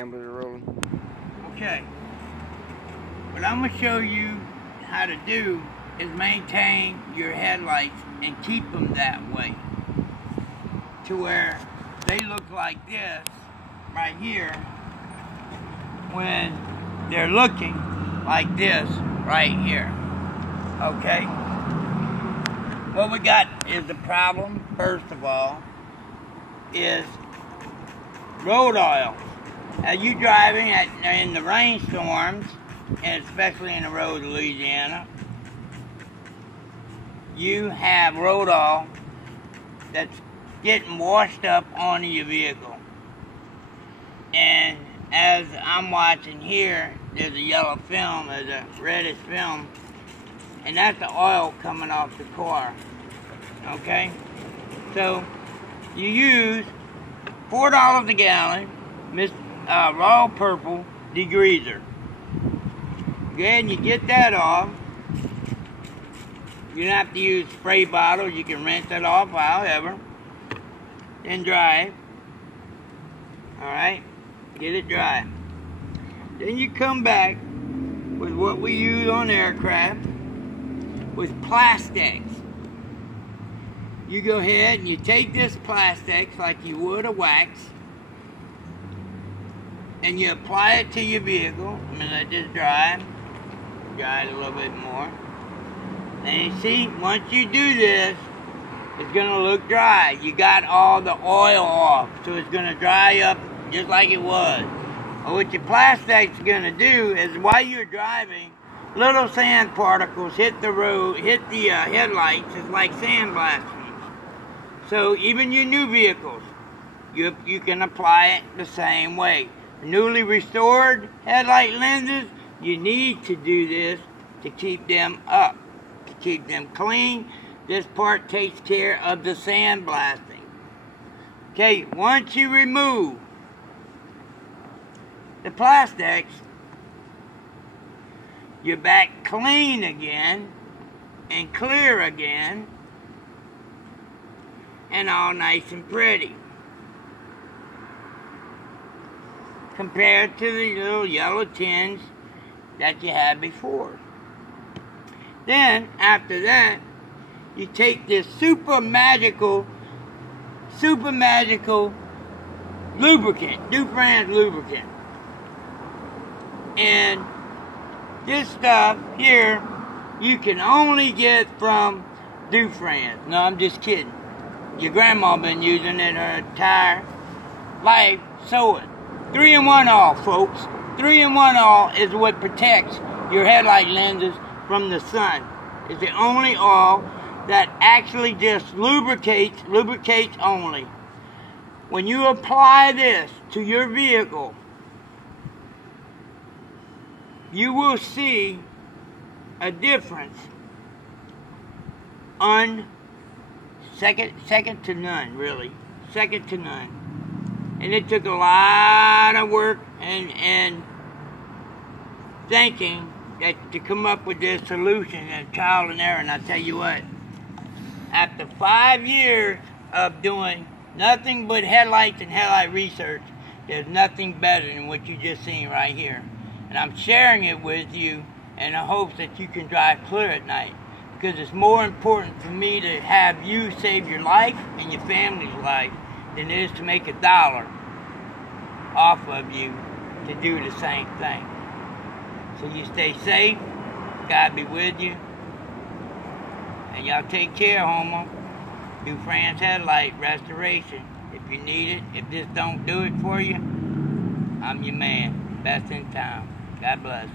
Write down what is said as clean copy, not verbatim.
numbers are rolling. Okay. What I'm going to show you how to do is maintain your headlights and keep them that way, to where they look like this right here when they're looking like this right here. Okay? What we got is the problem, first of all, is road oil. As you driving in the rainstorms, and especially in the road of Louisiana, you have road oil that's getting washed up onto your vehicle. And as I'm watching here, there's a yellow film, there's a reddish film, and that's the oil coming off the car. Okay? So, you use $4 a gallon, Royal Purple degreaser. Okay, and you get that off. You don't have to use spray bottles, you can rinse it off however. Then dry it. Alright? Get it dry. Then you come back with what we use on aircraft, with plastics. You go ahead and you take this plastics like you would a wax, and you apply it to your vehicle. I'm going to let this dry. Dry it a little bit more. And you see, once you do this, it's going to look dry. You got all the oil off, so it's going to dry up just like it was. But what your plastic's going to do is, while you're driving, little sand particles hit the road, hit the headlights. It's like sandblasting. So even your new vehicles, you can apply it the same way. Newly restored headlight lenses, you need to do this to keep them up, to keep them clean. This part takes care of the sandblasting. Okay, once you remove the plastics, you're back clean again and clear again and all nice and pretty, compared to the little yellow tins that you had before. Then, after that, you take this super magical lubricant, Dufrene lubricant. And this stuff here, you can only get from Dufrene. No, I'm just kidding. Your grandma been using it her entire life, so it. 3-in-1 oil, folks. 3-in-1 oil is what protects your headlight lenses from the sun. It's the only oil that actually just lubricates only. When you apply this to your vehicle, you will see a difference on second to none, really. Second to none. And it took a lot of work and thinking to come up with this solution, and trial and error. And I tell you what, after 5 years of doing nothing but headlights and headlight research, there's nothing better than what you just seen right here. And I'm sharing it with you in the hopes that you can drive clear at night, because it's more important for me to have you save your life and your family's life than it is to make $1 off of you to do the same thing. So you stay safe, God be with you, and y'all take care, homo. Dufrene Headlight Restoration. If you need it, if this don't do it for you, I'm your man. Best in town. God bless.